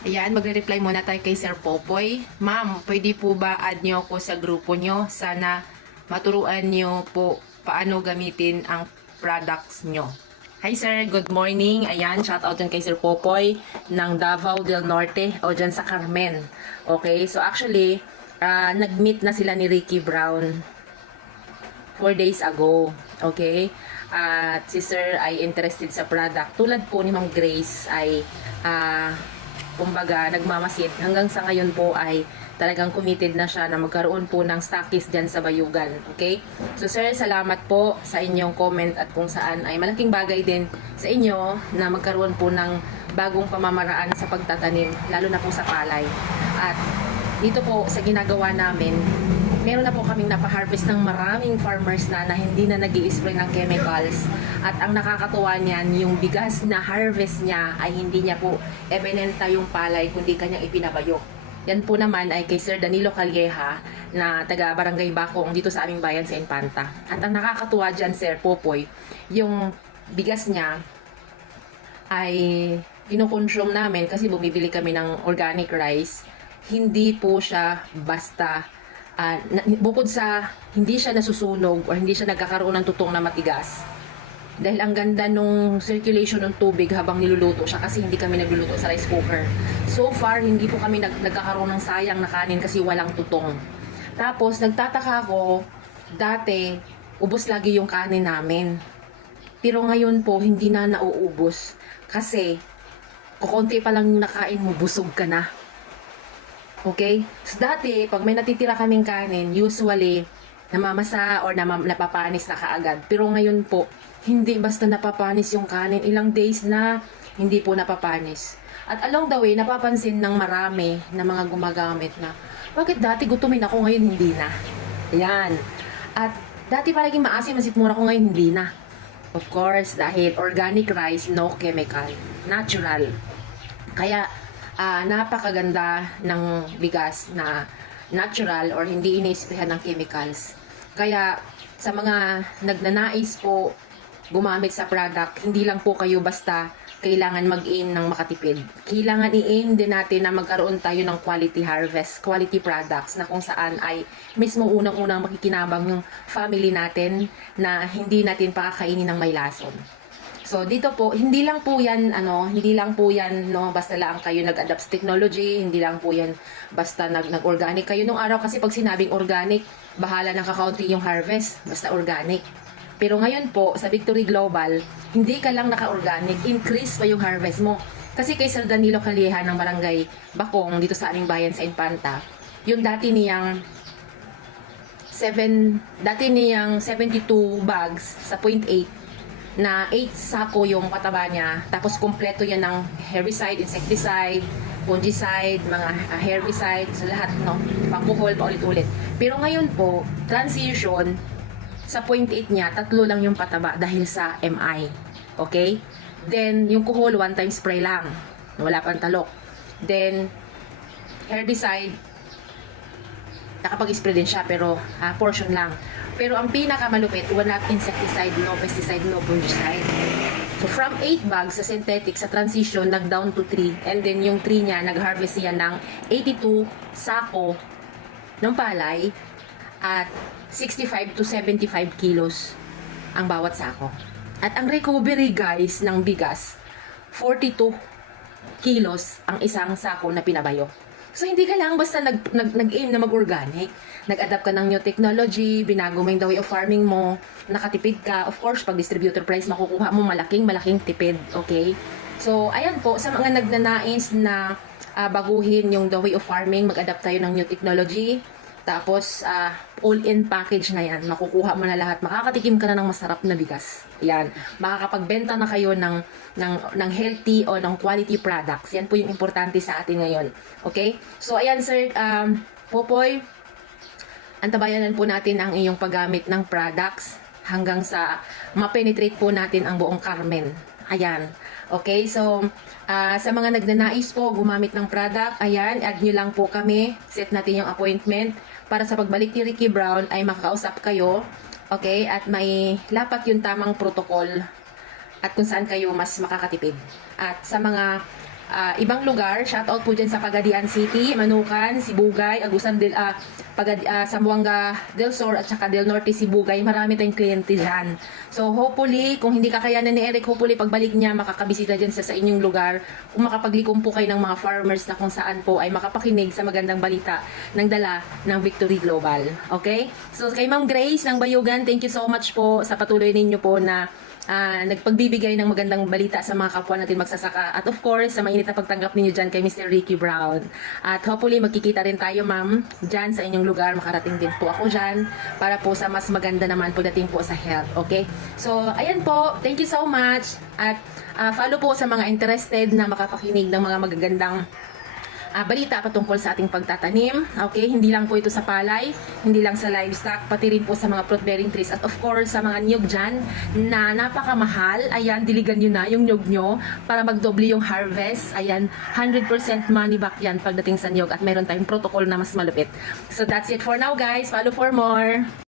Ayan, magre-reply muna tayo kay Sir Popoy. Ma'am, pwede po ba add nyo ako sa grupo nyo? Sana maturuan nyo po paano gamitin ang products nyo. Hi sir, good morning. Ayan, shout out dyan kay Sir Popoy ng Davao del Norte o dyan sa Carmen. Okay, so actually, nag-meet na sila ni Ricky Brown 4 days ago. Okay? At si Sir ay interested sa product. Tulad po ni Ma'am Grace ay kumbaga nagmamasid. Hanggang sa ngayon po ay talagang committed na siya na magkaroon po ng stockist dyan sa Bayugan. Okay? So sir, salamat po sa inyong comment at kung saan ay malaking bagay din sa inyo na magkaroon po ng bagong pamamaraan sa pagtatanim, lalo na po sa palay. At dito po sa ginagawa namin, meron na po kaming napaharvest ng maraming farmers na hindi na nag-i-spray ng chemicals. At ang nakakatuwa niyan, yung bigas na harvest niya ay hindi niya po ebinenta yung palay, kundi kanyang ipinabayo. Yan po naman ay kay Sir Danilo Calleja na taga Barangay Bacong dito sa aming bayan sa Infanta. At ang nakakatuwa dyan, Sir Popoy, yung bigas niya ay kinukonsume namin kasi bumibili kami ng organic rice. Hindi po siya basta bukod sa hindi siya nasusunog o hindi siya nagkakaroon ng tutong na matigas. Dahil ang ganda nung circulation ng tubig habang niluluto siya kasi hindi kami nagluluto sa rice cooker. So far, hindi po kami nagkakaroon ng sayang na kanin kasi walang tutong. Tapos, nagtataka ako, dati, ubos lagi yung kanin namin. Pero ngayon po, hindi na nauubos. Kasi, kukunti pa lang yung nakain mo, busog ka na. Okay? So, dati, pag may natitira kaming kanin, usually, namamasa or napapanis na kaagad. Pero ngayon po, hindi basta napapanis yung kanin. Ilang days na hindi po napapanis. At along the way, napapansin ng marami na mga gumagamit na, bakit dati gutumin ako ngayon hindi na? Yan. At dati palaging maasim ang sitmura ko ngayon hindi na. Of course, dahil organic rice, no chemical. Natural. Kaya, napakaganda ng bigas na natural or hindi iniisprehan ng chemicals. Kaya sa mga nagnanais po gumamit sa product, hindi lang po kayo basta kailangan mag-aim ng makatipid. Kailangan i-aim din natin na magkaroon tayo ng quality harvest, quality products na kung saan ay mismo unang-unang makikinabang yung family natin na hindi natin pakakainin ng may lason. So dito po, hindi lang po yan basta lang kayo nag-adapt sa technology, hindi lang po yan basta nag-organic kayo. Nung araw kasi pag sinabing organic, bahala ng kakaunti yung harvest, basta organic. Pero ngayon po, sa Victory Global, hindi ka lang naka-organic, increase pa yung harvest mo. Kasi kay Sir Danilo Calleja ng Barangay Bacong, dito sa aming bayan sa Infanta, yung dati niyang 72 bags sa 0.8, na 8 sako yung pataba niya, tapos kompleto yan ng herbicide, insecticide, fungicide, mga herbicide, sa lahat, no? Pangkuhol, paulit-ulit. Pero ngayon po, transition, sa 0.8 niya, 3 lang yung pataba dahil sa MI. Okay? Then, yung kuhol, 1 time spray lang. Wala pang talok. Then, herbicide, nakapag-spray din siya pero portion lang. Pero ang pinakamalupit, wala insecticide, no pesticide, no fungicide. So from 8 bags sa synthetic, sa transition, nag-down to 3. And then yung 3 niya, nag-harvest niya ng 82 sako ng palay at 65 to 75 kilos ang bawat sako. At ang recovery guys ng bigas, 42 kilos ang isang sako na pinabayo. So, hindi ka lang basta nag-aim na mag-organic. Nag-adapt ka ng new technology, binago mo yung the way of farming mo, nakatipid ka. Of course, pag distributor price, makukuha mo malaking tipid. Okay? So, ayan po, sa mga nagnanais na baguhin yung the way of farming, mag-adapt tayo ng new technology. Tapos, all-in package na yan. Makukuha mo na lahat. Makakatikim ka na ng masarap na bigas. Yan. Makakapagbenta na kayo ng healthy o ng quality products. Yan po yung importante sa atin ngayon. Okay? So, ayan sir, Popoy, antabayanan po natin ang iyong paggamit ng products hanggang sa ma-penetrate po natin ang buong Carmen. Ayan. Okay, so sa mga nagnanais po gumamit ng product, ayan, add nyo lang po kami, set natin yung appointment para sa pagbalik ni Ricky Brown ay makakausap kayo, okay, at may lapat yung tamang protocol at kung saan kayo mas makakatipid. At sa mga ibang lugar. Shoutout po dyan sa Pagadian City, Manukan, Sibugay, Agusan Zamboanga del Sur at saka del Norte, Sibugay. Marami tayong kliyente dyan. So hopefully, kung hindi kakayanan ni Eric, hopefully pagbalik niya, makakabisita dyan sa inyong lugar. Kung makapag-likom po kayo ng mga farmers na kung saan po ay makapakinig sa magandang balita ng dala ng Victory Global. Okay? So kay Ma'am Grace ng Bayugan, thank you so much po sa patuloy ninyo po na nagpagbibigay ng magandang balita sa mga kapwa natin magsasaka. At of course, sa mainit na pagtanggap ninyo dyan kay Mr. Ricky Brown. At hopefully, magkikita rin tayo, ma'am, dyan sa inyong lugar. Makarating din po ako dyan para po sa mas maganda naman pagdating po sa health. Okay? So, ayan po. Thank you so much. At follow po sa mga interested na makapakinig ng mga magagandang balita patungkol sa ating pagtatanim. Okay, hindi lang po ito sa palay, hindi lang sa livestock, pati rin po sa mga fruit bearing trees at of course sa mga niyog dyan na napakamahal. Ayan, diligan nyo na yung niyog nyo para magdoble yung harvest. Ayan, 100% money back yan pagdating sa niyog at meron tayong protocol na mas malupit. So that's it for now guys. Follow for more.